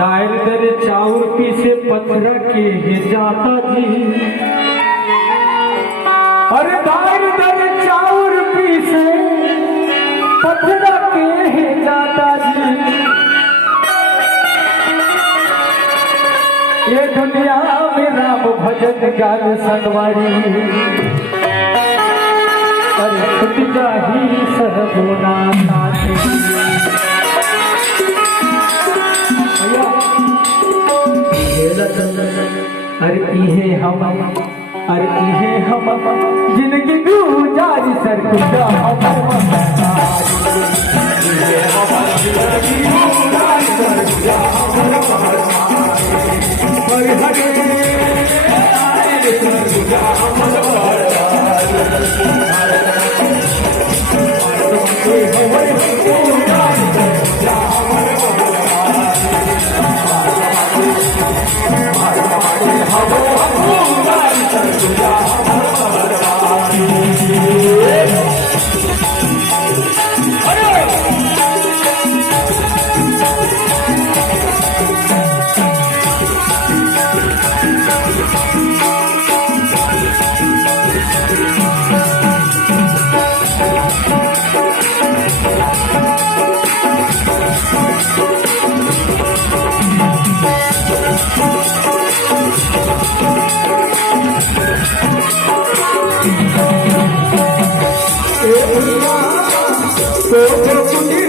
दायर दर चाउर पीसे पथरा के हे जाता जी। अरे दायर दर चाउर पीसे पथरा के हे जाता जी। ये दुनिया में राम भजन गान सनवारी, अरे छुट जाही सरगुना अरे इहे हम जिंदगी गुजारी सर खुदा तो